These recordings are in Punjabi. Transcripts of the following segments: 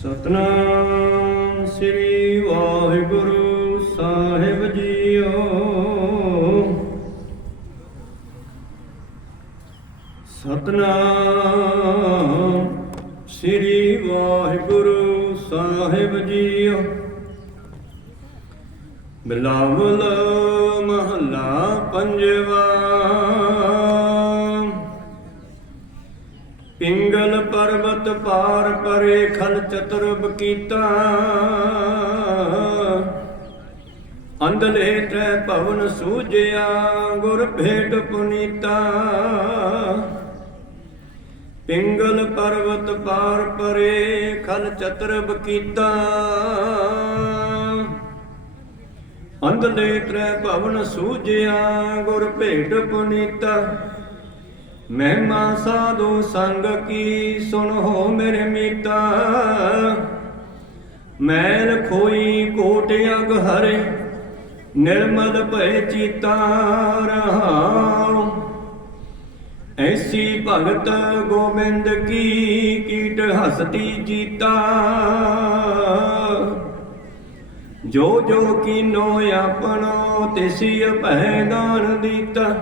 ਸਤਨਾਮ ਸ੍ਰੀ ਵਾਹਿਗੁਰੂ ਸਾਹਿਬ ਜੀਓ। ਸਤਨਾਮ ਸ੍ਰੀ ਵਾਹਿਗੁਰੂ ਸਾਹਿਬ ਜੀਓ। ਬਿਲਾਵਲ ਮਹੱਲਾ ਪੰਜਵਾ ਪਾਰ ਪਰੇ ਖਲ ਚਤੁਰਬ ਕੀਤਾ ਅੰਧਲੇ ਤੈ ਭਵਨ ਸੂਜਿਆ, ਗੁਰ ਭੇਟ ਪੁਨੀਤਾ। ਪਿੰਗਲ ਪਰਵਤ ਪਾਰ ਪਰੇ ਖਲ ਚਤੁਰਬ ਕੀਤਾ ਅੰਧਲੇ ਤ੍ਰੈ ਭਵਨ ਸੂਜਿਆ, ਗੁਰ ਭੇਟ ਪੁਨੀਤਾ। ਮਹਿਮਾ ਸਾਧੂ ਸੰਗ ਕੀ ਸੁਣੋ ਮੇਰੇ ਮੀਤਾ? ਮੈਲ ਖੋਈ ਕੋਟ ਅਗ ਹਰੇ, ਨਿਰਮਲ ਭੈ ਚੀਤਾ ਰਹਾਉ। ਐਸੀ ਭਗਤ ਗੋਬਿੰਦ ਕੀ ਕੀਟ ਹਸਤੀ ਜੀਤਾ? ਜੋ ਜੋ ਕੀਨੋ ਆਪਣੋ ਤਿਸੀ ਭੈ ਦਾਨ ਦਿੱਤਾ।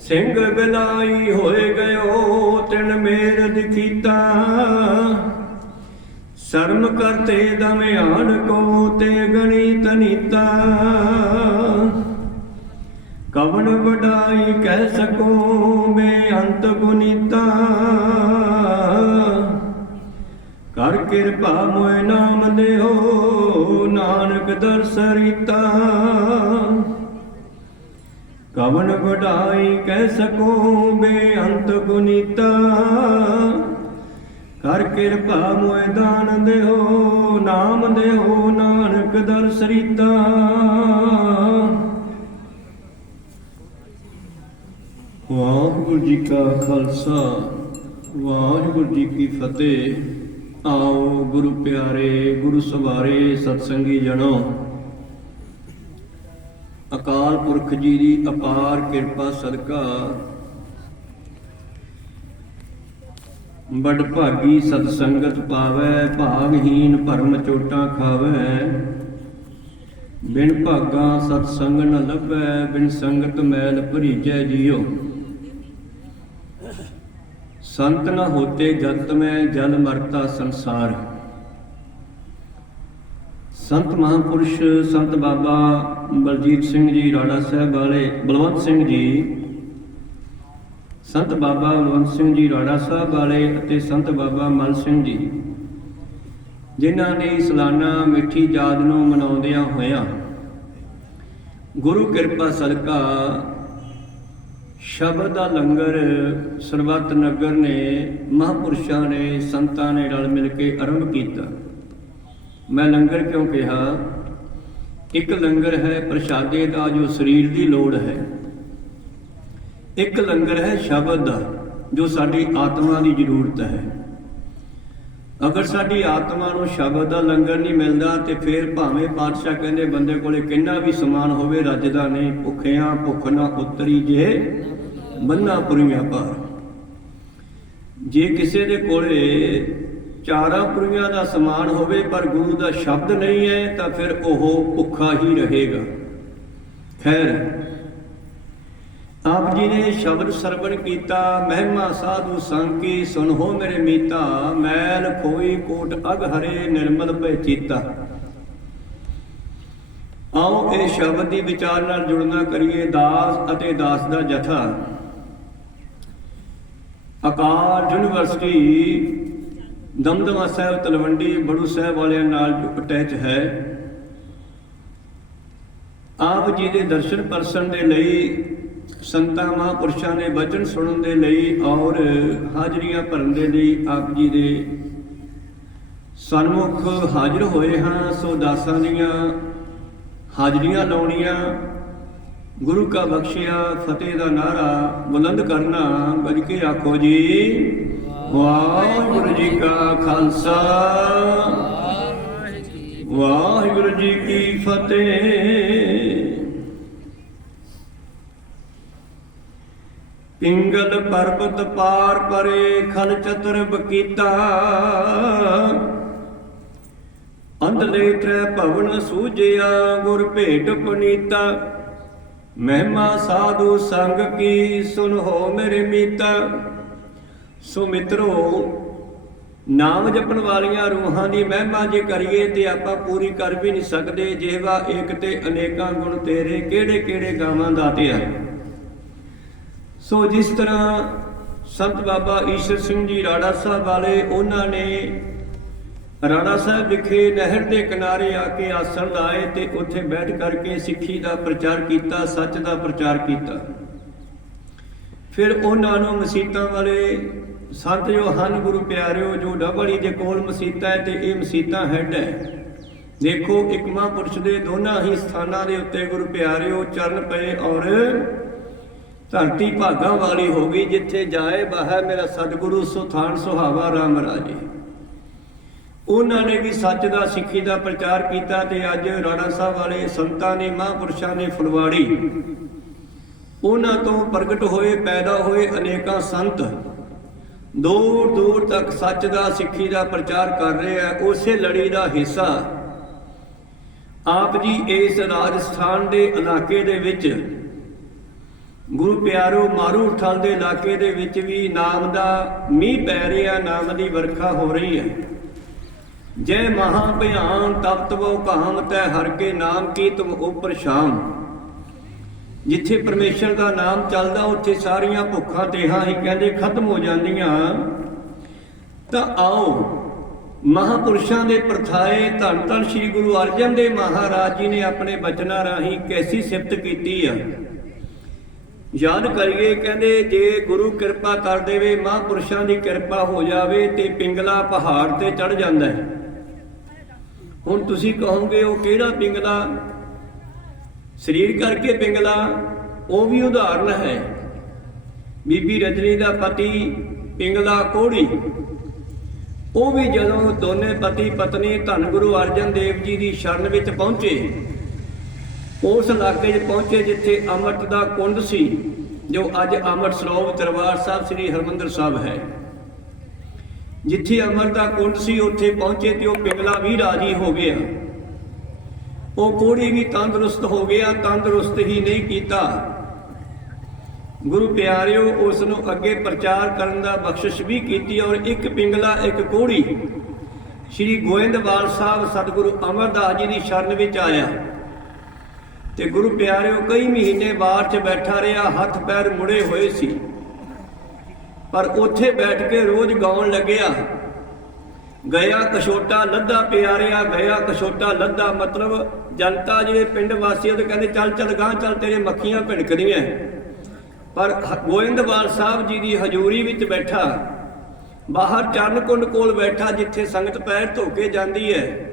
ਸਿੰਘ ਗਲਾਈ ਹੋਏ ਗਇਓ ਤਿਨ ਮੇਰ ਦਿਖੀਤਾ। ਸ਼ਰਮ ਕਰਤੇ ਦਮਿਆਨ ਕੋ ਤੇ ਗਣੀ ਤਨੀਤਾ। ਕਵਨ ਵਡਾਈ ਕਹਿ ਸਕੋ ਮੈਂ ਅੰਤ ਗੁਨੀਤਾ। ਕਰ ਕਿਰਪਾ ਮੋਇ ਨਾਮ ਲਿਓ ਨਾਨਕ ਦਰਸ ਰੀਤਾ ਕਵਨ ਵਡਾਈ ਕਹਿ ਸਕੋ ਬੇਅੰਤ ਗੁਨੀਤਾ। ਕਰ ਕਿਰਪਾ ਮੋਇ ਦਾਨ ਦੇਹੋ, ਨਾਮ ਦੇਹੋ ਨਾਨਕ ਦਰਸ ਰੀਤਾ ਵਾਹਿਗੁਰੂ ਜੀ ਕਾ ਖਾਲਸਾ, ਵਾਹਿਗੁਰੂ ਜੀ ਕੀ ਫਤਿਹ। ਆਓ ਗੁਰੂ ਪਿਆਰੇ, ਗੁਰੂ ਸਵਾਰੇ ਸਤਸੰਗੀ ਜਣੋ। ਅਕਾਲ ਪੁਰਖ ਜੀ ਦੀ ਅਪਾਰ ਕਿਰਪਾ ਸਦਕਾ। ਬੜ ਭਾਗੀ ਸਤ ਸੰਗਤ ਪਾਵੈ ਭਾਗਹੀਨ ਭਰਮ ਚੋਟਾਂ ਖਾਵੈ। ਬਿਨ ਭਾਗਾ ਸਤ ਸੰਗ ਨ ਲੱਭੈ, ਬਿਨ ਸੰਗਤ ਮੈਲ ਭਰੀਜੈ ਜੀਓ। ਸੰਤ ਨ ਹੋਤੇ ਜਤ ਮੈਂ, ਜਲ ਮਰਤਾ ਸੰਸਾਰ। ਸੰਤ ਮਹਾਂਪੁਰਸ਼ ਸੰਤ ਬਾਬਾ ਬਲਜੀਤ ਸਿੰਘ ਜੀ ਰਾੜਾ ਸਾਹਿਬ ਵਾਲੇ, ਬਲਵੰਤ ਸਿੰਘ ਜੀ, ਸੰਤ ਬਾਬਾ ਬਲਵੰਤ ਸਿੰਘ ਜੀ ਰਾੜਾ ਸਾਹਿਬ ਵਾਲੇ ਅਤੇ ਸੰਤ ਬਾਬਾ ਮਲ ਸਿੰਘ ਜੀ, ਜਿਨ੍ਹਾਂ ਨੇ ਸਲਾਨਾ ਮਿੱਠੀ ਯਾਦ ਨੂੰ ਮਨਾਉਂਦਿਆਂ ਹੋਇਆਂ ਗੁਰੂ ਕਿਰਪਾ ਸਦਕਾ ਸ਼ਬਦ ਦਾ ਲੰਗਰ ਸਰਬੱਤ ਨਗਰ ਨੇ, ਮਹਾਂਪੁਰਸ਼ਾਂ ਨੇ, ਸੰਤਾਂ ਨੇ ਰਲ ਮਿਲ ਕੇ ਆਰੰਭ ਕੀਤਾ। ਮੈਂ ਲੰਗਰ ਕਿਉਂ ਕਿਹਾ? ਇੱਕ ਲੰਗਰ ਹੈ ਪ੍ਰਸ਼ਾਦੇ ਦਾ ਜੋ ਸਰੀਰ ਦੀ ਲੋੜ ਹੈ। ਇੱਕ ਲੰਗਰ ਹੈ ਸ਼ਬਦ ਦਾ ਜੋ ਸਾਡੀ ਆਤਮਾ ਦੀ ਜ਼ਰੂਰਤ ਹੈ। ਅਗਰ ਸਾਡੀ ਆਤਮਾ ਨੂੰ ਸ਼ਬਦ ਦਾ ਲੰਗਰ ਨਹੀਂ ਮਿਲਦਾ, ਤੇ ਫਿਰ ਭਾਵੇਂ ਪਾਤਸ਼ਾਹ ਕਹਿੰਦੇ ਬੰਦੇ ਕੋਲੇ ਕਿੰਨਾ ਵੀ ਸਮਾਨ ਹੋਵੇ ਰੱਜਦਾ ਨਹੀਂ, ਭੁੱਖਿਆਂ, ਭੁੱਖ ਨਾ ਉਤਰੀ ਜੇ ਬੰਨਾ ਪੁਰੀਆਂ ਭਾਰ। ਜੇ ਕਿਸੇ ਦੇ ਕੋਲੇ ਚਾਰਾਂ ਪੁਰੀਆਂ ਦਾ ਸਮਾਨ ਹੋਵੇ, ਪਰ ਗੁਰੂ ਦਾ ਸ਼ਬਦ ਨਹੀਂ ਹੈ, ਤਾਂ ਫਿਰ ਉਹ ਭੁੱਖਾ ਹੀ ਰਹੇਗਾ। ਖੈਰ, ਆਪ ਜੀ ਨੇ ਸ਼ਬਦ ਸਰਵਣ ਕੀਤਾ, ਮਹਿਮਾ ਸਾਧੂ ਸੰਕੀ, ਸੁਨਹੋ ਮੇਰੇ ਮੀਤਾ, ਮੈਲ ਕੋਈ ਕੋਟ ਅਗ ਹਰੇ ਨਿਰਮਲ ਭੈ ਚੀਤਾ ਆਓ ਇਹ ਸ਼ਬਦ ਦੀ ਵਿਚਾਰ ਨਾਲ ਜੁੜਨਾ ਕਰੀਏ, ਦਾਸ ਅਤੇ ਦਾਸ ਦਾ ਜਥਾ। ਅਕਾਲ ਯੂਨੀਵਰਸਿਟੀ ਦਮਦਮਾ ਸਾਹਿਬ, ਤਲਵੰਡੀ ਬੜੂ ਸਾਹਿਬ ਵਾਲਿਆਂ ਨਾਲ ਅਟੈਚ ਹੈ। ਆਪ ਜੀ ਦੇ ਦਰਸ਼ਨ ਪਰਸਨ ਦੇ ਲਈ, ਸੰਤਾਂ ਮਹਾਂਪੁਰਸ਼ਾਂ ਦੇ ਬਚਨ ਸੁਣਨ ਦੇ ਲਈ ਔਰ ਹਾਜ਼ਰੀਆਂ ਭਰਨ ਦੇ ਲਈ ਆਪ ਜੀ ਦੇ ਸਨਮੁਖ ਹਾਜ਼ਰ ਹੋਏ ਹਾਂ। ਸੋ ਦਾਸਾਂ ਦੀਆਂ ਹਾਜ਼ਰੀਆਂ ਲਾਉਣੀਆਂ, ਗੁਰੂ ਕਾ ਬਖਸ਼ਿਆ, ਫਤਿਹ ਦਾ ਨਾਰਾ ਬੁਲੰਦ ਕਰਨਾ, ਗੱਜ ਕੇ ਆਖੋ ਜੀ। ਵਾਹਿਗੁਰੂ ਜੀ ਕਾ ਖਾਲਸਾ। ਵਾਹਿਗੁਰੂ ਜੀ ਕੀ ਫਤਿਹ। ਪਿੰਗਲ ਪਰਬਤ ਪਾਰ ਪਰੇ ਖਲ ਚਤਰ ਬਕੀਤਾ ਅੰਧਲੇ ਤ੍ਰੈ ਭਵਨ ਸੂਜਿਆ, ਗੁਰ ਭੇਟ ਪਨੀਤਾ। ਮਹਿਮਾ ਸਾਧੂ ਸੰਗ ਕੀ ਸੁਨ ਹੋ ਮੇਰੇ ਮੀਤਾ। ਸੋ ਮਿੱਤਰੋ, ਨਾਮ ਜਪਣ ਵਾਲੀਆਂ ਰੂਹਾਂ ਦੀ ਮਹਿਮਾ ਜੇ ਕਰੀਏ ਤੇ ਆਪਾਂ ਪੂਰੀ ਕਰ ਵੀ ਨਹੀਂ ਸਕਦੇ, ਜਿਹਵਾ ਏਕ ਤੇ ਅਨੇਕਾਂ ਗੁਣ ਤੇਰੇ ਕਿਹੜੇ ਕਿਹੜੇ ਗਾਵਾਂ ਦਾਤੇ ਆ। ਸੋ ਜਿਸ ਤਰ੍ਹਾਂ ਸੰਤ ਬਾਬਾ ਈਸ਼ਰ ਸਿੰਘ ਜੀ ਰਾੜਾ ਸਾਹਿਬ ਵਾਲੇ, ਉਹਨਾਂ ਨੇ ਰਾਣਾ ਸਾਹਿਬ ਵਿਖੇ ਨਹਿਰ ਦੇ ਕਿਨਾਰੇ ਆ ਕੇ ਆਸਣ ਲਾਏ ਤੇ ਉੱਥੇ ਬੈਠ ਕਰਕੇ ਸਿੱਖੀ ਦਾ ਪ੍ਰਚਾਰ ਕੀਤਾ, ਸੱਚ ਦਾ ਪ੍ਰਚਾਰ ਕੀਤਾ। ਫਿਰ ਉਹਨਾਂ ਨੂੰ ਮਸੀਤਾਂ ਵਾਲੇ ਸੰਤ ਜੋ ਹਨ ਗੁਰੂ ਪਿਆਰਿਓ, ਜੋ ਡਬੜੀ ਦੇ ਕੋਲ ਮਸੀਤਾ ਹੈ ਤੇ ਇਹ ਮਸੀਤਾ ਹੈਡ ਹੈ। ਦੇਖੋ, ਇੱਕ ਮਹਾਂਪੁਰਸ਼ ਦੇ ਦੋਨਾਂ ਹੀ ਸਥਾਨਾਂ ਦੇ ਉੱਤੇ ਗੁਰੂ ਪਿਆਰਿਓ ਚਰਨ ਪਏ ਔਰ ਧਰਤੀ ਭਾਗਾਂ ਵਾਲੀ ਹੋ ਗਈ, ਜਿੱਥੇ ਜਾਏ ਬਾਹਰ ਮੇਰਾ ਸਤਿਗੁਰੂ ਸੁਥਾਨ ਸੁਹਾਵਾ ਰਾਮ ਰਾਜੇ। ਉਹਨਾਂ ਨੇ ਵੀ ਸੱਚ ਦਾ, ਸਿੱਖੀ ਦਾ ਪ੍ਰਚਾਰ ਕੀਤਾ ਤੇ ਅੱਜ ਰਾਣਾ ਸਾਹਿਬ ਵਾਲੇ ਸੰਤਾਂ ਨੇ, ਮਹਾਂਪੁਰਸ਼ਾਂ ਨੇ ਫੁਲਵਾੜੀ। ਉਹਨਾਂ ਤੋਂ ਪ੍ਰਗਟ ਹੋਏ, ਪੈਦਾ ਹੋਏ ਅਨੇਕਾਂ ਸੰਤ ਦੂਰ ਦੂਰ ਤੱਕ ਸੱਚ ਦਾ, ਸਿੱਖੀ ਦਾ ਪ੍ਰਚਾਰ ਕਰ ਰਹੇ ਆ, ਉਸੇ ਲੜੀ ਦਾ ਹਿੱਸਾ। ਆਪ ਜੀ ਇਸ ਰਾਜਸਥਾਨ ਦੇ ਇਲਾਕੇ ਦੇ ਵਿੱਚ, ਗੁਰੂ ਪਿਆਰੋ ਮਾਰੂ ਠਲ ਦੇ ਇਲਾਕੇ ਦੇ ਵਿੱਚ ਵੀ ਨਾਮ ਦਾ ਮੀਂਹ ਪੈ ਰਿਹਾ, ਨਾਮ ਦੀ ਵਰਖਾ ਹੋ ਰਹੀ ਹੈ। ਜੈ ਮਹਾ ਭਿਆਨ ਤਪਤ ਵੋ ਕਾਮ ਤੈ ਹਰ ਕੇ ਨਾਮ ਕੀ ਤੁਮ ਉਪਰ ਸ਼ਾਮ। ਜਿੱਥੇ ਪਰਮੇਸ਼ਰ ਦਾ ਨਾਮ ਚੱਲਦਾ, ਉੱਥੇ ਸਾਰੀਆਂ ਭੁੱਖਾਂ ਤੇਹਾਂ ਹੀ ਕਹਿੰਦੇ ਖਤਮ ਹੋ ਜਾਂਦੀਆਂ। ਤਾਂ ਆਓ, ਮਹਾਪੁਰਸ਼ਾਂ ਦੇ ਪ੍ਰਥਾਏ ਧੰਨ ਧੰਨ ਸ੍ਰੀ ਗੁਰੂ ਅਰਜਨ ਦੇਵ ਮਹਾਰਾਜ ਜੀ ਨੇ ਆਪਣੇ ਬਚਨਾਂ ਰਾਹੀਂ ਕੈਸੀ ਸਿਫਤ ਕੀਤੀ ਆ। ਯਾਦ ਕਰੀਏ, ਕਹਿੰਦੇ ਜੇ ਗੁਰੂ ਕਿਰਪਾ ਕਰ ਦੇਵੇ, ਮਹਾਪੁਰਸ਼ਾਂ ਦੀ ਕਿਰਪਾ ਹੋ ਜਾਵੇ ਤੇ ਪਿੰਗਲਾ ਪਹਾੜ ਤੇ ਚੜ ਜਾਂਦਾ ਹੈ। ਹੁਣ ਤੁਸੀਂ ਕਹੋਗੇ, ਉਹ ਕਿਹੜਾ ਪਿੰਗਲਾ? ਸਰੀਰ ਕਰਕੇ ਪਿੰਗਲਾ ਉਹ ਵੀ ਉਦਾਹਰਨ ਹੈ। ਬੀਬੀ ਰਜਨੀ ਦਾ ਪਤੀ ਪਿੰਗਲਾ ਕੋੜੀ। ਉਹ ਵੀ ਜਦੋਂ ਦੋਨੇ ਪਤੀ ਪਤਨੀ ਧੰਨ ਗੁਰੂ ਅਰਜਨ ਦੇਵ ਜੀ ਦੀ ਸ਼ਰਨ ਵਿੱਚ ਪਹੁੰਚੇ, ਉਸ ਇਲਾਕੇ 'ਚ ਪਹੁੰਚੇ ਜਿੱਥੇ ਅੰਮ੍ਰਿਤ ਦਾ ਕੁੰਡ ਸੀ, ਜੋ ਅੱਜ ਅੰਮ੍ਰਿਤ ਸਰੋਵਰ ਦਰਬਾਰ ਸਾਹਿਬ ਸ੍ਰੀ ਹਰਮੰਦਰ ਸਾਹਿਬ ਹੈ। ਜਿੱਥੇ ਅੰਮ੍ਰਿਤ ਦਾ ਕੁੰਡ ਸੀ, ਉੱਥੇ ਪਹੁੰਚੇ ਤੇ ਉਹ ਪਿੰਗਲਾ ਵੀ ਰਾਜੀ ਹੋ ਗਿਆ। ਉਹ ਕੋੜੀ ਵੀ ਤੰਦਰੁਸਤ ਹੋ ਗਿਆ, ਤੰਦਰੁਸਤ ਹੀ ਨਹੀਂ ਕੀਤਾ। ਗੁਰੂ ਪਿਆਰਿਓ ਉਸ ਨੂੰ ਅੱਗੇ ਪ੍ਰਚਾਰ ਕਰਨ ਦਾ ਬਖਸ਼ਿਸ਼ ਵੀ ਕੀਤੀ ਔਰ ਇੱਕ ਪਿੰਗਲਾ, ਇੱਕ ਕੋੜੀ। ਸ੍ਰੀ ਗੋਇੰਦਵਾਲ ਸਾਹਿਬ ਸਤਿਗੁਰੂ ਅਮਰਦਾਸ ਜੀ ਦੀ ਸ਼ਰਨ ਵਿੱਚ ਆਇਆ। ਤੇ ਗੁਰੂ ਪਿਆਰਿਓ, ਕਈ ਮਹੀਨੇ ਬਾਹਰ 'ਚ ਬੈਠਾ ਰਿਹਾ, ਹੱਥ ਪੈਰ ਮੁੜੇ ਹੋਏ ਸੀ। ਪਰ ਉੱਥੇ ਬੈਠ ਕੇ ਰੋਜ਼ ਗਾਉਣ ਲੱਗਿਆ। ਗਿਆ ਕਛੋਟਾ ਲੱਦਾ ਪਿਆਰਿਆ, ਗਿਆ ਕਛੋਟਾ ਲੱਦਾ ਮਤਲਬ ਜਨਤਾ ਜਿਹੜੇ ਪਿੰਡ ਵਾਸੀ ਉਹ ਤੇ ਕਹਿੰਦੇ ਚੱਲ ਚੱਲ ਗਾਂ ਚੱਲ ਤੇਰੇ ਮੱਖੀਆਂ ਭਿਣਕਦੀਆਂ। ਪਰ ਹ- ਗੋਇੰਦਵਾਲ ਸਾਹਿਬ ਜੀ ਦੀ ਹਜ਼ੂਰੀ ਵਿੱਚ ਬੈਠਾ, ਬਾਹਰ ਚਰਨ ਕੁੰਡ ਕੋਲ ਬੈਠਾ, ਜਿੱਥੇ ਸੰਗਤ ਪੈਰ ਧੋ ਕੇ ਜਾਂਦੀ ਹੈ,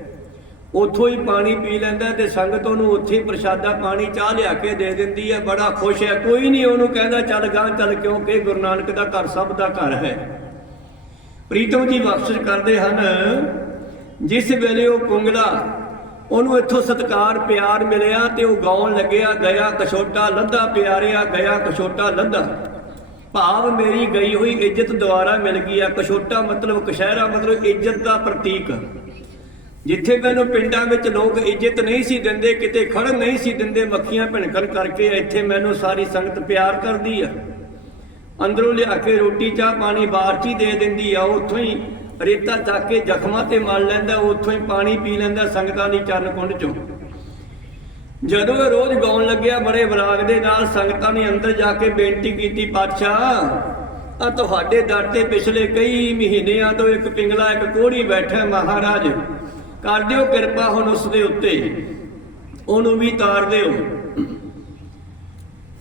ਉੱਥੋਂ ਹੀ ਪਾਣੀ ਪੀ ਲੈਂਦਾ ਤੇ ਸੰਗਤ ਉਹਨੂੰ ਉੱਥੇ ਹੀ ਪ੍ਰਸ਼ਾਦਾ ਪਾਣੀ, ਚਾਹ ਲਿਆ ਕੇ ਦੇ ਦਿੰਦੀ ਹੈ, ਬੜਾ ਖੁਸ਼ ਹੈ। ਕੋਈ ਨਹੀਂ ਉਹਨੂੰ ਕਹਿੰਦਾ, ਚੱਲ ਗਾਂ ਚੱਲ ਕਿਉਂਕਿ ਗੁਰੂ ਨਾਨਕ ਦਾ ਘਰ ਸਭ ਦਾ ਘਰ ਹੈ। ਪ੍ਰੀਤਮ ਜੀ ਬਖਸ਼ਿਸ਼ ਕਰਦੇ ਹਨ। ਜਿਸ ਵੇਲੇ ਉਹ ਪੁੰਗਲਾ ਉਹਨੂੰ ਇੱਥੋਂ ਸਤਕਾਰ, ਪਿਆਰ ਮਿਲਿਆ ਤੇ ਉਹ ਗਾਉਣ ਲੱਗਿਆ, ਗਿਆ ਕਛੋਟਾ ਲੱਧਾ ਪਿਆਰਿਆ, ਗਿਆ ਕਛੋਟਾ ਲੱਧਾ ਭਾਵ ਮੇਰੀ ਗਈ ਹੋਈ ਇੱਜ਼ਤ ਦੁਆਰਾ ਮਿਲ ਗਈ ਆ। ਕਛੋਟਾ ਮਤਲਬ ਕਸ਼ਹਿਰਾ ਮਤਲਬ ਇੱਜ਼ਤ ਦਾ ਪ੍ਰਤੀਕ। ਜਿੱਥੇ ਮੈਨੂੰ ਪਿੰਡਾਂ ਵਿੱਚ ਲੋਕ ਇੱਜ਼ਤ ਨਹੀਂ ਸੀ ਦਿੰਦੇ, ਕਿਤੇ ਖੜਨ ਨਹੀਂ ਸੀ ਦਿੰਦੇ, ਮੱਖੀਆਂ ਭਿਣਕਣ ਕਰਕੇ ਇੱਥੇ ਮੈਨੂੰ ਸਾਰੀ ਸੰਗਤ ਪਿਆਰ ਕਰਦੀ ਆ। ਅੰਦਰੋਂ ਲਿਆ ਕੇ ਰੋਟੀ, ਚਾਹ, ਪਾਣੀ ਬਾਹਰ ਹੀ ਦੇ ਦਿੰਦੀ ਆ, ਉੱਥੋਂ ਹੀ ਰੇਤਾ ਚੱਕ ਕੇ ਜ਼ਖਮਾਂ ਤੇ ਮਲ ਲੈਂਦਾ, ਉੱਥੋਂ ਹੀ ਪਾਣੀ ਪੀ ਲੈਂਦਾ, ਸੰਗਤਾਂ ਦੀ ਚਰਨ ਕੁੰਡ 'ਚੋਂ। ਜਦੋਂ ਇਹ ਰੋਜ਼ ਗਾਉਣ ਲੱਗਿਆ, ਬੜੇ ਵਿਰਾਗ ਦੇ ਨਾਲ ਸੰਗਤਾਂ ਨੇ ਅੰਦਰ ਜਾ ਕੇ ਬੇਨਤੀ ਕੀਤੀ, ਪਾਤਸ਼ਾਹ ਆ ਤੁਹਾਡੇ ਦਰ ਤੇ ਪਿਛਲੇ ਕਈ ਮਹੀਨਿਆਂ ਤੋਂ ਇੱਕ ਪਿੰਗਲਾ, ਇੱਕ ਕੋੜੀ ਬੈਠਾ ਮਹਾਰਾਜ। ਕਰ ਦਿਓ ਕਿਰਪਾ ਹੁਣ ਉਸ ਦੇ ਉੱਤੇ। ਉਹਨੂੰ ਵੀ ਤਾਰ ਦਿਓ।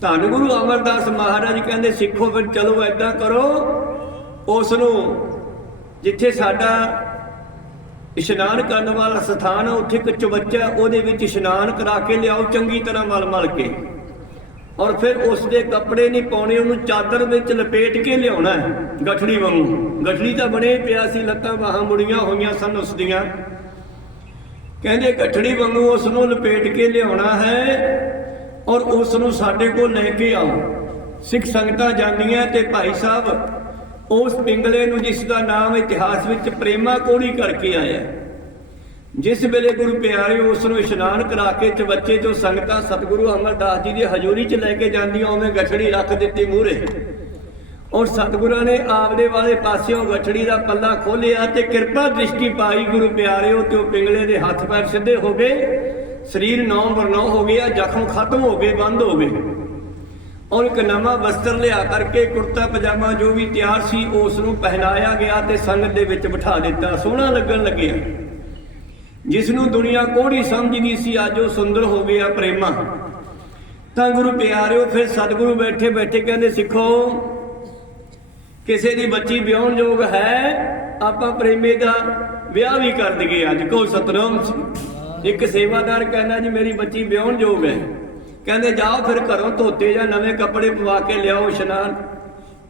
ਧੰਨ ਗੁਰੂ ਅਮਰਦਾਸ ਮਹਾਰਾਜ ਕਹਿੰਦੇ, ਸਿੱਖੋ ਫਿਰ ਚਲੋ ਐਦਾਂ ਕਰੋ। ਉਸ ਨੂੰ ਜਿੱਥੇ ਸਾਡਾ ਇਸ਼ਨਾਨ ਕਰਨ ਵਾਲਾ ਸਥਾਨ ਆ, ਉੱਥੇ ਇੱਕ ਚਵੱਚਾ, ਉਹਦੇ ਵਿੱਚ ਇਸ਼ਨਾਨ ਕਰਾ ਕੇ ਲਿਆਓ ਚੰਗੀ ਤਰ੍ਹਾਂ ਮਲ ਮਲ ਕੇ। ਔਰ ਫਿਰ ਉਸ ਦੇ ਕੱਪੜੇ ਨਹੀਂ ਪਾਉਣੇ, ਉਹਨੂੰ ਚਾਦਰ ਵਿੱਚ ਲਪੇਟ ਕੇ ਲਿਆਉਣਾ ਹੈ, ਗਠੜੀ ਵਾਂਗੂ। ਗਠੜੀ ਤਾਂ ਬਣੇ ਪਿਆ ਸੀ, ਲੱਤਾਂ ਬਾਹਾਂ ਮੁੜੀਆਂ ਹੋਈਆਂ ਸਨ ਉਸ ਦੀਆਂ। ਕਹਿੰਦੇ, ਗਠੜੀ ਵਾਂਗੂ ਉਸ ਨੂੰ ਲਪੇਟ ਕੇ ਲਿਆਉਣਾ ਹੈ। ਔਰ ਉਸ ਨੂੰ ਸਾਡੇ ਕੋਲ ਲੈ ਕੇ ਆਓ। ਸਿੱਖ ਸੰਗਤਾਂ ਜਾਂਦੀਆਂ ਤੇ ਭਾਈ ਸਾਹਿਬ, ਉਸ ਪਿੰਗਲੇ ਨੂੰ ਜਿਸ ਦਾ ਨਾਮ ਇਤਿਹਾਸ ਵਿੱਚ ਪ੍ਰੇਮਾ ਕੋੜੀ ਕਰਕੇ ਆਇਆ ਜਿਸ ਵੇਲੇ ਗੁਰੂ ਪਿਆਰੇ ਉਸ ਨੂੰ ਇਸ਼ਨਾਨ ਕਰਾ ਕੇ ਚਵੱਚੇ ਜੋ ਸੰਗਤਾਂ ਸਤਿਗੁਰੂ ਅਮਰਦਾਸ ਜੀ ਦੀ ਹਜ਼ੂਰੀ 'ਚ ਲੈ ਕੇ ਜਾਂਦੀਆਂ, ਉਵੇਂ ਗਠੜੀ ਰੱਖ ਦਿੱਤੀ ਮੂਹਰੇ। ਔਰ ਸਤਿਗੁਰਾਂ ਨੇ ਆਪਦੇ ਵਾਲੇ ਪਾਸਿਓਂ ਗਠੜੀ ਦਾ ਪੱਲਾ ਖੋਲਿਆ ਤੇ ਕਿਰਪਾ ਦ੍ਰਿਸ਼ਟੀ ਪਾਈ ਗੁਰੂ ਪਿਆਰਿਓ ਤੇ ਉਹ ਪਿੰਗਲੇ ਦੇ ਹੱਥ ਪੈਰ ਸਿੱਧੇ ਹੋ ਗਏ। ਸਰੀਰ ਨੌ ਬਰਨੌ ਹੋ ਗਿਆ ਜ਼ਖਮ ਖਤਮ ਹੋ ਗਏ ਬੰਦ ਹੋ ਗਏ ਔਰ ਇੱਕ ਨਵਾਂ ਵਸਤਰ ਲਿਆ ਕਰਕੇ ਕੁੜਤਾ, ਪਜਾਮਾ ਜੋ ਵੀ ਤਿਆਰ ਸੀ ਉਸ ਨੂੰ ਪਹਿਨਾਇਆ ਗਿਆ ਤੇ ਸੰਗਤ ਦੇ ਵਿੱਚ ਬਿਠਾ ਦਿੱਤਾ। ਸੋਹਣਾ ਲੱਗਣ ਲੱਗਿਆ। ਜਿਸ ਨੂੰ ਦੁਨੀਆ ਕੋੜੀ ਸਮਝਦੀ ਸੀ, ਅੱਜ ਉਹ ਸੁੰਦਰ ਹੋ ਗਿਆ ਪ੍ਰੇਮਾ। ਤਾਂ ਗੁਰੂ ਪਿਆਰਿਓ, ਫਿਰ ਸਤਿਗੁਰੂ ਬੈਠੇ ਬੈਠੇ ਕਹਿੰਦੇ, ਸਿੱਖੋ, ਕਿਸੇ ਦੀ ਬੱਚੀ ਵਿਆਹਣ ਯੋਗ ਹੈ, ਆਪਾਂ ਪ੍ਰੇਮੇ ਦਾ ਵਿਆਹ ਵੀ ਕਰ ਦਈਏ ਅੱਜ। ਕੋ ਸਤਨਾਮ ਸੀ ਇੱਕ ਸੇਵਾਦਾਰ ਕਹਿੰਦਾ ਜੀ, ਮੇਰੀ ਬੱਚੀ ਵਿਆਹਣ ਯੋਗ ਹੈ। ਕਹਿੰਦੇ, ਜਾਓ ਫਿਰ ਘਰੋਂ ਧੋਤੇ ਜਾਂ ਨਵੇਂ ਕੱਪੜੇ ਪਵਾ ਕੇ ਲਿਆਓ ਇਸ਼ਨਾਨ।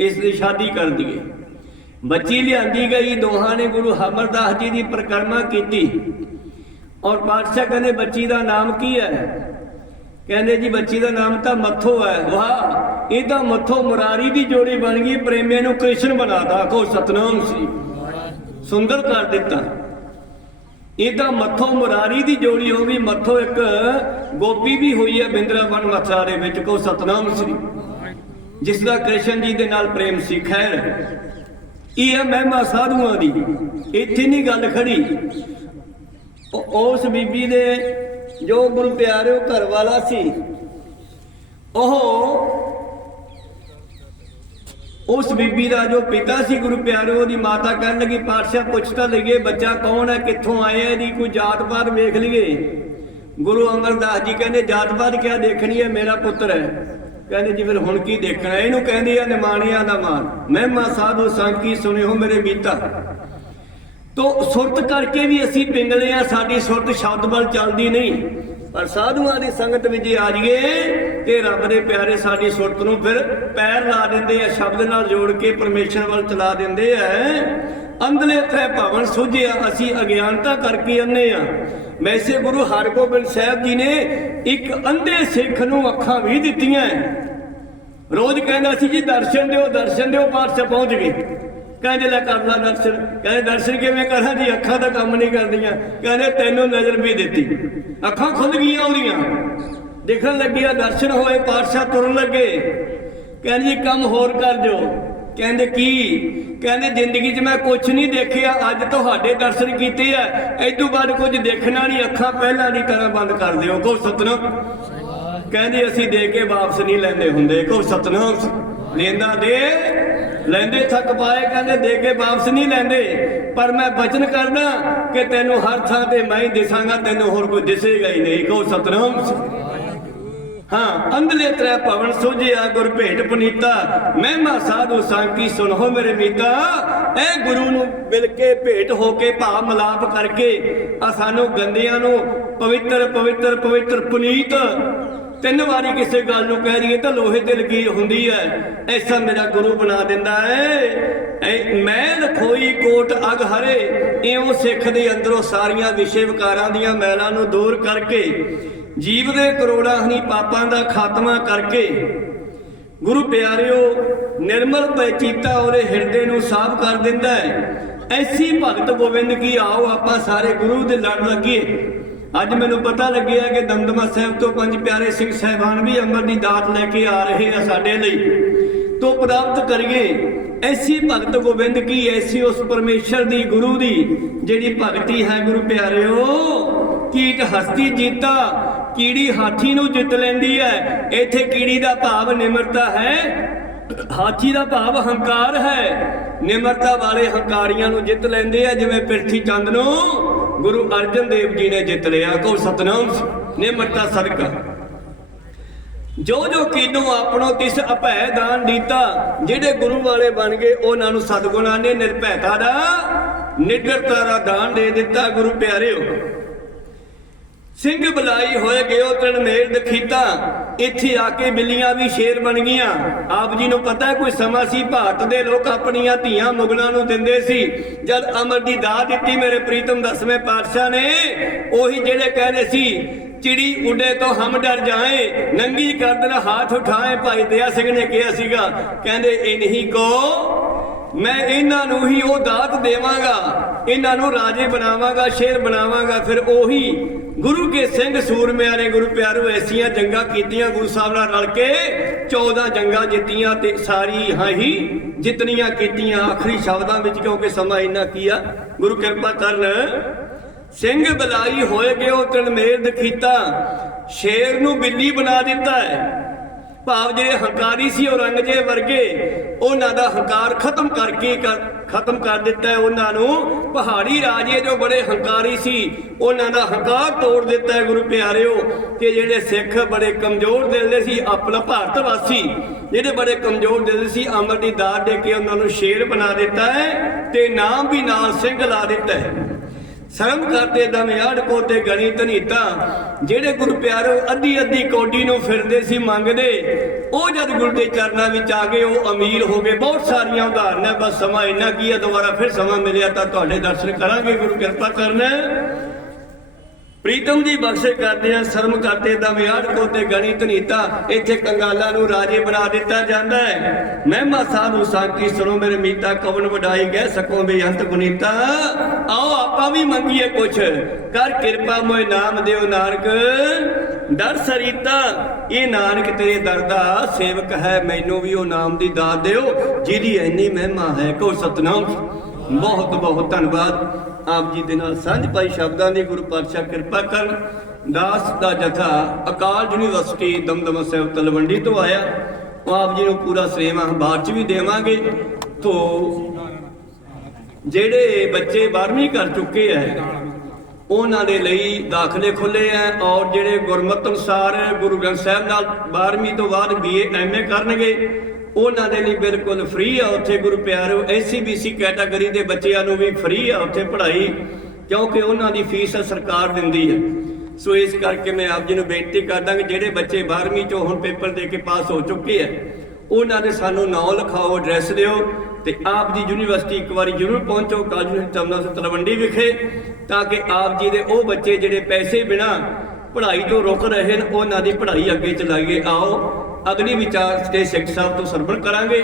ਇਸ ਦੀ ਸ਼ਾਦੀ ਕਰ ਦਈਏ। ਬੱਚੀ ਲਿਆਂਦੀ ਗਈ। ਦੋਹਾਂ ਨੇ ਗੁਰੂ ਅਮਰਦਾਸ ਜੀ ਦੀ ਪ੍ਰਕਰਮਾ ਕੀਤੀ। ਔਰ ਪਾਤਸ਼ਾਹ ਕਹਿੰਦੇ, ਬੱਚੀ ਦਾ ਨਾਮ ਕੀ ਹੈ? ਕਹਿੰਦੇ, ਜੀ, ਬੱਚੀ ਦਾ ਨਾਮ ਤਾਂ ਮੱਥੋ ਹੈ। ਵਾਹ! ਇਹ ਤਾਂ ਮੱਥੋ ਮੁਰਾਰੀ ਦੀ ਜੋੜੀ ਬਣ ਗਈ। ਪ੍ਰੇਮੇ ਨੂੰ ਕ੍ਰਿਸ਼ਨ ਬਣਾਤਾ ਕੋ ਸਤਨਾਮ ਸੀ। ਸੁੰਦਰ ਕਰ ਦਿੱਤਾ। ਇਹ ਤਾਂ ਮੱਥੋ ਮੁਰਾਰੀ ਦੀ ਜੋੜੀ ਹੋ ਗਈ, ਮੱਥੋਂ ਇੱਕ ਗੋਪੀ ਵੀ ਹੋਈ ਹੈ ਬਿੰਦਰਾਵਨ ਮਥੁਰਾ ਦੇ ਵਿੱਚ ਕੋ ਸਤਨਾਮ ਸ੍ਰੀ। ਜਿਸ ਦਾ ਕ੍ਰਿਸ਼ਨ ਜੀ ਦੇ ਨਾਲ ਪ੍ਰੇਮ ਸੀ, ਖੈਰ। ਇਹ ਹੈ ਮਹਿਮਾ ਸਾਧੂਆਂ ਦੀ। ਇੱਥੇ ਨਹੀਂ ਗੱਲ ਖੜੀ। ਉਸ ਬੀਬੀ ਦੇ ਜੋ ਗੁਰੂ ਪਿਆਰਿਓ ਘਰ ਵਾਲਾ ਸੀ, ਉਹ ਉਸ ਬੀਬੀ ਦਾ ਜੋ ਪਿਤਾ ਸੀ ਗੁਰੂ ਪਿਆਰਿਓ ਦੀ ਮਾਤਾ ਕਹਿਣ ਲੱਗੀ, ਪਾਤਸ਼ਾਹ, ਪੁੱਛ ਤਾਂ ਲਈਏ, ਬੱਚਾ ਕੌਣ ਹੈ? ਕਿੱਥੋਂ ਆਇਆ ਇਹਦੀ ਕੋਈ ਜਾਤ ਪਾਤ ਵੇਖ ਲਈਏ? ਗੁਰੂ ਅਮਰਦਾਸ ਜੀ ਕਹਿੰਦੇ, ਜਾਤ ਪਾਤ ਕਿਆ ਦੇਖਣੀ ਹੈ? ਮੇਰਾ ਪੁੱਤਰ ਹੈ। ਕਹਿੰਦੇ, ਜੀ ਫਿਰ ਹੁਣ ਕੀ ਦੇਖਣਾ ਇਹਨੂੰ ਕਹਿੰਦੇ ਆ, ਨਿਮਾਣਿਆਂ ਦਾ ਮਾਨ ਮਹਿਮਾ ਸਾਧੂ ਸੰਕੀ ਸੁਣਿਓ ਮੇਰੇ ਮੀਤਾ ਤੋ ਸੁਰਤ ਕਰਕੇ ਵੀ ਅਸੀਂ ਪਿੰਗਲੇ ਆ, ਸਾਡੀ ਸੁਰਤ ਸ਼ਬਦ ਵੱਲ ਚੱਲਦੀ ਨਹੀਂ। ਪਰ ਸਾਧੂਆਂ ਦੀ ਸੰਗਤ ਵਿੱਚ ਆ ਜਾਈਏ ਤੇ ਰੱਬ ਦੇ ਪਿਆਰੇ ਸਾਡੀ ਸੁਰਤ ਨੂੰ ਫਿਰ ਪੈਰ ਲਾ ਦਿੰਦੇ ਆ, ਸ਼ਬਦ ਨਾਲ ਜੋੜ ਕੇ ਪਰਮੇਸ਼ਰ ਵੱਲ ਚਲਾ ਦਿੰਦੇ ਆ। ਅੰਧਲੇ ਤੈ ਭਵਨ ਸੁਝਿਆ, ਅਸੀਂ ਅਗਿਆਨਤਾ ਕਰਕੇ ਅੰਨੇ ਆ। ਵੈਸੇ ਗੁਰੂ ਹਰਗੋਬਿੰਦ ਸਾਹਿਬ ਜੀ ਨੇ ਇੱਕ ਅੰਧੇ ਸਿੱਖ ਨੂੰ ਅੱਖਾਂ ਵੀ ਦਿੱਤੀਆਂ। ਰੋਜ਼ ਕਹਿੰਦਾ ਸੀ ਜੀ, ਦਰਸ਼ਨ ਦਿਓ ਦਰਸ਼ਨ ਦਿਓ, ਪਾਤਸ਼ਾਹ ਪਹੁੰਚ ਗਏ। ਕਹਿੰਦੇ ਲੈ ਕਰ ਲਾ ਦਰਸ਼ਨ। ਕਹਿੰਦੇ ਦਰਸ਼ਨ ਕਿਵੇਂ ਕਰਾਂ? ਜੀ ਅੱਖਾਂ ਤਾਂ ਕੰਮ ਨਹੀਂ ਕਰਦੀਆਂ। ਕਹਿੰਦੇ ਤੈਨੂੰ ਨਜ਼ਰ ਵੀ ਦਿੱਤੀ। ਅੱਖਾਂ ਖੁੱਲ ਗਈਆਂ ਉਹਦੀਆਂ। ਦੇਖਣ ਲੱਗਿਆ ਦਰਸ਼ਨ ਹੋਏ, ਪਾਤਸ਼ਾਹ ਤੁਰਨ ਲੱਗੇ। ਕਹਿੰਦੇ ਜੀ ਕੰਮ ਹੋਰ ਕਰ ਜੋ ਕਹਿੰਦੇ ਕੀ? ਕਹਿੰਦੇ ਜ਼ਿੰਦਗੀ 'ਚ ਮੈਂ ਕੁਝ ਨਹੀਂ ਦੇਖਿਆ। ਅੱਜ ਤੁਹਾਡੇ ਦਰਸ਼ਨ ਕੀਤੇ ਆ। ਐਦੋਂ ਬਾਅਦ ਕੁਝ ਦੇਖਣਾ ਨਹੀਂ। ਅੱਖਾਂ ਪਹਿਲਾਂ ਦੀ ਤਰ੍ਹਾਂ ਬੰਦ ਕਰ ਦਿਓ। ਕੋ ਸਤਨਾਮ। ਕਹਿੰਦੇ ਅਸੀਂ ਦੇ ਕੇ ਵਾਪਸ ਨਹੀਂ ਲੈਂਦੇ ਹੁੰਦੇ। ਕੋ ਸਤਨਾਮ। ਲੈਂਦਾ ਦੇ ਲੈਂਦੇ, ਥੱਕ ਪਾਏ, ਕਹਿੰਦੇ, ਦੇ ਕੇ ਵਾਪਸ ਨਹੀਂ ਲੈਂਦੇ। ਪਰ ਮੈਂ ਬਚਨ ਕਰਦਾ ਕਿ ਤੈਨੂੰ ਹਰ ਥਾਂ ਤੇ ਮੈਂ ਹੀ ਦਿਸਾਂਗਾ, ਤੈਨੂੰ ਹੋਰ ਕੋਈ ਦਿਸੇਗਾ ਹੀ ਨਹੀਂ। ਕੋ ਸਤਨਾਮ ਹਾਂ ਅੰਧਲੇ ਤ੍ਰੈ ਭਵਨ ਸੋਝਿਆ, ਗੁਰ ਭੇਟ ਪਨੀਤਾ। ਮਹਿਮਾ ਸਾਧੂ ਸੰਕੀ ਸੁਣੋ ਮੇਰੇ ਮੀਤਾ। ਇਹ ਗੁਰੂ ਨੂੰ ਮਿਲ ਕੇ ਭੇਟ ਹੋ ਕੇ ਭਾਵ ਮਲਾਪ ਕਰਕੇ ਆ ਸਾਨੂੰ ਗੰਦਿਆਂ ਨੂੰ ਪਵਿੱਤਰ ਪਵਿੱਤਰ ਪਵਿੱਤਰ ਪੁਨੀਤ ਤਿੰਨ ਵਾਰੀ ਕਿਸੇ ਗੱਲ ਨੂੰ ਕਹਿ ਦਈਏ ਤਾਂ ਲੋਹੇ ਤੇ ਲਕੀਰ ਹੁੰਦੀ ਹੈ। ਐਸਾ ਮੇਰਾ ਗੁਰੂ ਬਣਾ ਦਿੰਦਾ ਹੈ। ਐ ਮੈਲ ਖੋਈ ਕੋਟ ਅਗ ਹਰੇ, ਇਉਂ ਸਿੱਖ ਦੇ ਅੰਦਰੋਂ ਸਾਰੀਆਂ ਵਿਸ਼ੇ ਵਿਕਾਰਾਂ ਦੀਆਂ ਮੈਲਾਂ ਨੂੰ ਦੂਰ ਕਰਕੇ, ਜੀਵ ਦੇ ਕਰੋੜਾਂ ਹਨੀ ਪਾਪਾਂ ਦਾ ਖਾਤਮਾ ਕਰਕੇ। ਗੁਰੂ ਪਿਆਰਿਓ, ਨਿਰਮਲ ਪੈ ਚੀਤਾ ਉਹਦੇ ਹਿਰਦੇ ਨੂੰ ਸਾਫ਼ ਕਰ ਦਿੰਦਾ ਹੈ। ਐਸੀ ਭਗਤ ਗੋਬਿੰਦ ਕੀ ਆਓ, ਆਪਾਂ ਸਾਰੇ ਗੁਰੂ ਦੇ ਲੜ ਲੱਗੀਏ। ਅੱਜ ਮੈਨੂੰ ਪਤਾ ਲੱਗਿਆ ਕਿ ਦਮਦਮਾ ਸਾਹਿਬ ਤੋਂ ਪੰਜ ਪਿਆਰੇ ਸਿੰਘ ਸਹਿਬਾਨ ਵੀ ਅੰਮ੍ਰਿਤ ਦੀ ਦਾਤ ਲੈ ਕੇ ਆ ਰਹੇ ਆ ਸਾਡੇ ਲਈ। ਤੋਂ ਪ੍ਰਾਪਤ ਕਰੀਏ, ਐਸੀ ਭਗਤ ਗੋਬਿੰਦ ਕੀ ਐਸੀ ਉਸ ਪਰਮੇਸ਼ਰ ਦੀ ਗੁਰੂ ਦੀ, ਜਿਹੜੀ ਭਗਤੀ ਹੈ ਗੁਰੂ ਪਿਆਰਿਓ? ਕੀਟ ਹਸਤੀ ਜੀਤਾ, ਕੀੜੀ ਹਾਥੀ ਨੂੰ ਜਿੱਤ ਲੈਂਦੀ ਹੈ। ਇੱਥੇ ਕੀੜੀ ਦਾ ਭਾਵ ਨਿਮਰਤਾ ਹੈ। ਹਾਥੀ ਦਾ ਭਾਵ ਹੰਕਾਰ ਹੈ। ਨਿਮਰਤਾ ਵਾਲੇ ਹੰਕਾਰੀਆਂ ਨੂੰ ਜਿੱਤ ਲੈਂਦੇ ਆ, ਜਿਵੇਂ ਪ੍ਰਿਥੀ ਚੰਦ ਨੂੰ। ਗੁਰੂ ਅਰਜਨ ਦੇਵ ਜੀ ਨੇ ਜਿੱਤ ਲਿਆ ਕੋ ਸਤਨਾਮ ਨਿਮਰਤਾ ਸਦਕਾ। ਜੋ ਜੋ ਕੀਨੋ ਆਪਣੋ ਤਿਸ ਅਭੈ ਦਾਨ ਦਿੱਤਾ ਜਿਹੜੇ ਗੁਰੂ ਵਾਲੇ ਬਣ ਗਏ, ਉਹਨਾਂ ਨੂੰ ਸਤਗੁਣਾਂ ਨੇ ਨਿਰਭੈਤਾ ਦਾ, ਨਿਡਰਤਾ ਦਾ ਦਾਨ ਦੇ ਦਿੱਤਾ, ਗੁਰੂ ਪਿਆਰਿਓ। ਸਿੰਘ ਬੁਲਾਈ ਹੋਏ, ਗਿਓ ਤਣ ਮੇਰ ਦਖੀਤਾ। ਇੱਥੇ ਆ ਕੇ ਬਿੱਲੀਆਂ ਵੀ ਸ਼ੇਰ ਬਣ ਗਈਆਂ। ਆਪ ਜੀ ਨੂੰ ਪਤਾ ਕੋਈ ਸਮਾਂ ਸੀ, ਭਾਰਤ ਦੇ ਲੋਕ ਆਪਣੀਆਂ ਧੀਆਂ ਮੁਗਲਾਂ ਨੂੰ ਦਿੰਦੇ ਸੀ। ਜਦ ਅਮਰ ਦੀ ਦਾਤ ਦਿੱਤੀ ਮੇਰੇ ਪ੍ਰੀਤਮ ਦਸਵੇਂ ਪਾਤਸ਼ਾਹ ਨੇ, ਉਹੀ ਜਿਹੜੇ ਕਹਿੰਦੇ ਸੀ, ਚਿੜੀ ਉੱਡੇ ਤੋਂ ਹਮ ਡਰ ਜਾਏ, ਨੰਗੀ ਕਰਦਨ ਹਾਥ ਉਠਾਏ ਭਾਈ ਦਇਆ ਸਿੰਘ ਨੇ ਕਿਹਾ ਸੀਗਾ। ਕਹਿੰਦੇ ਇਹ ਨਹੀਂ ਕੋ, ਮੈਂ ਇਹਨਾਂ ਨੂੰ ਹੀ ਉਹ ਦਾਤ ਦੇਵਾਂਗਾ, ਇਹਨਾਂ ਨੂੰ ਰਾਜੇ ਬਣਾਵਾਂਗਾ, ਸ਼ੇਰ ਬਣਾਵਾਂਗਾ, ਫਿਰ ਉਹੀ ਗੁਰੂ ਕੇ ਸਿੰਘ ਸੂਰਮਿਆਂ ਨੇ ਗੁਰੂ ਪਿਆਰੋ ਐਸੀਆਂ ਜੰਗਾਂ ਕੀਤੀਆਂ, ਗੁਰੂ ਸਾਹਿਬ ਨਾਲ ਰਲ ਕੇ 14 ਜੰਗਾਂ ਜਿੱਤੀਆਂ ਤੇ ਸਾਰੀ ਹਾਂ ਹੀ ਜਿਤਨੀਆਂ ਕੀਤੀਆਂ। ਆਖਰੀ ਸ਼ਬਦਾਂ ਵਿੱਚ ਕਿਉਂਕਿ ਸਮਾਂ ਇੰਨਾ ਕੀ ਆ, ਗੁਰੂ ਕਿਰਪਾ ਕਰਨ ਸਿੰਘ ਬਲਾਈ ਹੋਏ ਗਏ ਉਹ ਤਨਮੇਰ ਦਖੀਤਾ, ਸ਼ੇਰ ਨੂੰ ਬਿੱਲੀ ਬਣਾ ਦਿੱਤਾ ਹੈ। ਭਾਵ ਜਿਹੜੇ ਹੰਕਾਰੀ ਸੀ ਔਰੰਗਜ਼ੇਬ ਵਰਗੇ, ਉਹਨਾਂ ਦਾ ਹੰਕਾਰ ਖਤਮ ਕਰਕੇ ਖਤਮ ਕਰ ਦਿੱਤਾ ਹੈ ਉਹਨਾਂ ਨੂੰ। ਪਹਾੜੀ ਰਾਜੇ ਜੋ ਬੜੇ ਹੰਕਾਰੀ ਸੀ, ਉਹਨਾਂ ਦਾ ਹੰਕਾਰ ਤੋੜ ਦਿੱਤਾ ਹੈ ਗੁਰੂ ਪਿਆਰਿਓ, ਕਿ ਜਿਹੜੇ ਸਿੱਖ ਬੜੇ ਕਮਜ਼ੋਰ ਦਿਲ ਦੇ ਸੀ, ਆਪਣਾ ਭਾਰਤ ਵਾਸੀ, ਜਿਹੜੇ ਬੜੇ ਕਮਜ਼ੋਰ ਦਿਲ ਦੇ ਸੀ, ਅਮਰ ਦੀ ਦਾਤ ਦੇ ਕੇ ਉਹਨਾਂ ਨੂੰ ਸ਼ੇਰ ਬਣਾ ਦਿੱਤਾ ਹੈ ਤੇ ਨਾਮ ਵੀ ਨਾਲ ਸਿੰਘ ਲਾ ਦਿੱਤਾ ਹੈ। ਸ਼ਰਮ ਕਰਦੇ ਦਮਿਆੜ ਕੋ ਤੇ ਗਣੀ ਧਨੀਤਾ, ਜਿਹੜੇ ਗੁਰੂ ਪਿਆਰੋ ਅੱਧੀ ਅੱਧੀ ਕੋਡੀ ਨੂੰ ਫਿਰਦੇ ਸੀ ਮੰਗਦੇ, ਉਹ ਜਦ ਗੁਰੂ ਦੇ ਚਰਨਾਂ ਵਿੱਚ ਆ ਗਏ, ਉਹ ਅਮੀਰ ਹੋ ਗਏ। ਬਹੁਤ ਸਾਰੀਆਂ ਉਦਾਹਰਨਾਂ, ਬਸ ਸਮਾਂ ਇੰਨਾ ਕੀ ਹੈ ਦੁਬਾਰਾ ਫਿਰ ਸਮਾਂ ਮਿਲਿਆ ਤਾਂ ਤੁਹਾਡੇ ਦਰਸ਼ਨ ਕਰਾਂਗੇ, ਗੁਰੂ ਕਿਰਪਾ ਕਰਨਾ। ਪ੍ਰੀਤਮ ਦੀ ਬਖਸ਼ੇ ਕਰਦੇ ਆ, ਸ਼ਰਮ ਕਰਦੇ, ਦਮਿਆੜ ਕੋ ਤੇ ਗਣੀ ਧਨੀਤਾ, ਇੱਥੇ ਕੰਗਾਲਾਂ ਨੂੰ ਰਾਜੇ ਬਣਾ ਦਿੱਤਾ ਜਾਂਦਾ ਹੈ। ਮਹਿਮਾ ਸਾਧੂ ਸਾਕੀ ਸੁਣੋ, ਮੇਰੇ ਮੀਤਾ ਕਵਨ ਵਡਾਈ ਗਏ, ਸਕੋ ਬੇਅੰਤ ਗੁਨੀਤਾ ਆਓ, ਆਪਾਂ ਵੀ ਮੰਗੀਏ ਕੁਛ। ਕਰ ਕਿਰਪਾ ਮੋਏ ਨਾਮ ਦਿਓ ਨਾਨਕ। ਦਰ ਸਰੀਤਾ, ਇਹ ਨਾਨਕ ਤੇਰੇ ਦਰ ਦਾ ਸੇਵਕ ਹੈ, ਮੈਨੂੰ ਵੀ ਉਹ ਨਾਮ ਦੀ ਦਾਤ ਦਿਓ, ਜਿਹਦੀ ਐਨੀ ਮਹਿਮਾ ਹੈ ਕੋ ਸਤਨਾਮ। ਬਹੁਤ ਬਹੁਤ ਧੰਨਵਾਦ। ਆਪ ਜੀ ਦੇ ਨਾਲ ਸਾਂਝ ਪਾਈ ਸ਼ਬਦਾਂ ਦੀ ਗੁਰੂ ਪਾਤਸ਼ਾਹ ਕਿਰਪਾ ਕਰਨ। ਦਾਸ ਦਾ ਜਥਾ ਅਕਾਲ ਯੂਨੀਵਰਸਿਟੀ ਦਮਦਮਾ ਸਾਹਿਬ ਤਲਵੰਡੀ ਤੋਂ ਆਇਆ। ਉਹ ਆਪ ਜੀ ਨੂੰ ਪੂਰਾ ਸੇਵਾ ਬਾਅਦ ਚ ਵੀ ਦੇਵਾਂਗੇ। ਤੋਂ ਜਿਹੜੇ ਬੱਚੇ 12ਵੀਂ ਕਰ ਚੁੱਕੇ ਐ, ਉਹਨਾਂ ਦੇ ਲਈ ਦਾਖਲੇ ਖੁੱਲੇ ਐ ਔਰ ਜਿਹੜੇ ਗੁਰਮਤਿ ਅਨੁਸਾਰ ਗੁਰੂ ਗ੍ਰੰਥ ਸਾਹਿਬ ਨਾਲ 12ਵੀਂ ਤੋਂ ਬਾਅਦ ਬੀਏ ਐਮਏ ਕਰਨਗੇ ਉਹਨਾਂ ਦੇ ਲਈ ਬਿਲਕੁਲ ਫ੍ਰੀ ਆ। ਉੱਥੇ ਗੁਰੂ ਪਿਆਰੋ ਐਸਸੀਬੀਸੀ ਕੈਟਾਗਰੀ ਦੇ ਬੱਚਿਆਂ ਨੂੰ ਵੀ ਫ੍ਰੀ ਆ ਉੱਥੇ ਪੜ੍ਹਾਈ, ਕਿਉਂਕਿ ਉਹਨਾਂ ਦੀ ਫੀਸ ਸਰਕਾਰ ਦਿੰਦੀ ਹੈ। ਸੋ ਇਸ ਕਰਕੇ ਮੈਂ ਆਪ ਜੀ ਨੂੰ ਬੇਨਤੀ ਕਰਦਾ ਕਿ ਜਿਹੜੇ ਬੱਚੇ 12ਵੀਂ ਚੋਂ ਹੁਣ ਪੇਪਰ ਦੇ ਕੇ ਪਾਸ ਹੋ ਚੁੱਕੇ ਆ, ਉਹਨਾਂ ਦੇ ਸਾਨੂੰ ਨਾਂ ਲਿਖਾਓ ਐਡਰੈਸ ਦਿਓ ਤੇ ਆਪ ਦੀ ਯੂਨੀਵਰਸਿਟੀ ਇੱਕ ਵਾਰੀ ਜ਼ਰੂਰ ਪਹੁੰਚੋ, ਕਾਲਜ ਨੂੰ ਚਮਨਾ ਤਲਵੰਡੀ ਵਿਖੇ, ਤਾਂ ਕਿ ਆਪ ਜੀ ਦੇ ਉਹ ਬੱਚੇ ਜਿਹੜੇ ਪੈਸੇ ਬਿਨਾ ਪੜ੍ਹਾਈ ਤੋਂ ਰੁਕ ਰਹੇ ਨੇ, ਉਹਨਾਂ ਦੀ ਪੜ੍ਹਾਈ ਅੱਗੇ ਚਲਾਈਏ। ਆਓ ਅਗਲੀ ਵਿਚਾਰ ਤੇ ਸਿੱਖ ਸਾਹਿਬ ਤੋਂ ਸਰਵਣ ਕਰਾਂਗੇ।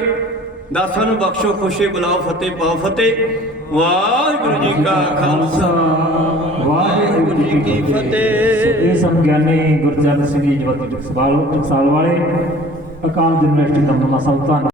ਦਾਸਾਂ ਨੂੰ ਬਖਸ਼ੋ, ਖੁਸ਼ੇ ਬੁਲਾਓ, ਫਤਿਹ ਪਾਓ, ਫਤਿਹ। ਵਾਹਿਗੁਰੂ ਜੀ ਕਾ ਖਾਲਸਾ। ਵਾਹਿਗੁਰੂ ਜੀ ਕੀ ਫਤਿਹ। ਇਹ ਸਨ ਗਿਆਨੀ ਗੁਰਜਨ ਸਿੰਘ ਜੀ ਜਵਤ ਟਕਸਾਲ ਟਕਸਾਲ ਵਾਲੇ ਅਕਾਲ ਯੂਨੀਵਰਸਿਟੀ ਦਮਦਮਾ ਸਾਹਿਬ